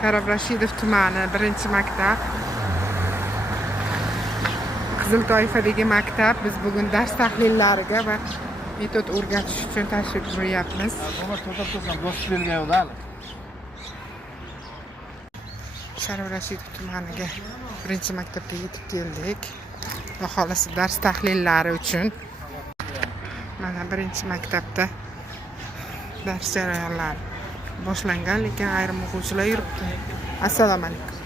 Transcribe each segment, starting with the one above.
Sharof Rashidov tumani 1-maktab. Qizil toifadagi maktab. Biz bugun dars tahlillariga va metod o'rgatish uchun tashrif buyuryapmiz. Sharof Rashidov tumaniga 1-maktabga yetib keldik. Xohlasa dars tahlillari uchun. Mana 1-maktabda dars jarayonlari boshlangan, lekin ayrim o'quvchilar yuribdi. Assalomu alaykum.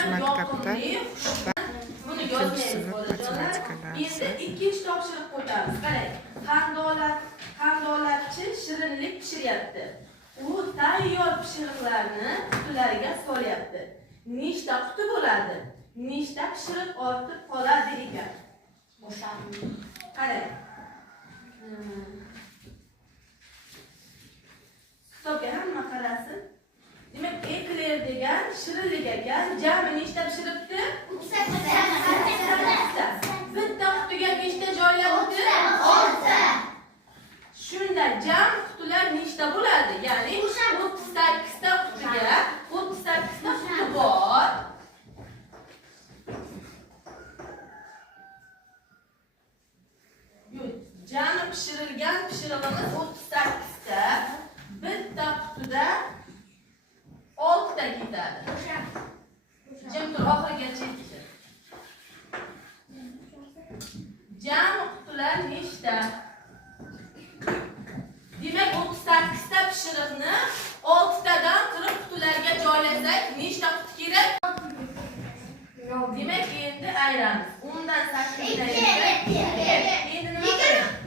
1-maktabda ikkinchi sinf matematika darsi. Ikkinchi topshiriq qo'yamiz. Qarang, qandolatchi shirinlik pishiryapti. U tayyor pishiriqlarni qutilarga solyapti. Nechta quti bo'ladi? Nechta pishiriq ortib qoladi ekan? Qarang. Hisobga hamma qarasin. Demak, ekler degan shirinlik ekan. Jami nechta pishiribdi? 3 ta. Bitta qutiga nechta joylabdi? 6. Shunda jam qutilar nechta bo'ladi? Ya'ni 38 ta qutiga 38 ta quti bor. Jami pishirilgan pishirig'imiz 38 ta. Bitta qutida 6 ta ketadi. Jim tur, oxirigacha yetishadi. Jami qutilar nechta? Demak, 38 ta pishiriqni 6 tadan qirib qutilarga joylasak, nechta quti kerak? Demak, endi ayramiz. 10 dan 8 ga endi nima qilamiz?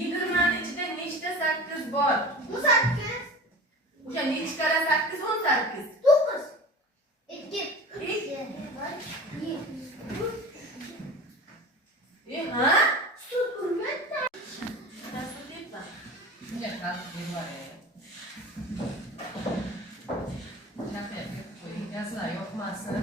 20 ni ichida nechta 8 bor? Bu 8. O'sha nechi kara 8 18. 9. 2. Ha? Sut urmadi. Nasıl deyapman? Bunga qilib beradi. Shafiyatga qo'ying, gazlar yoqmasin.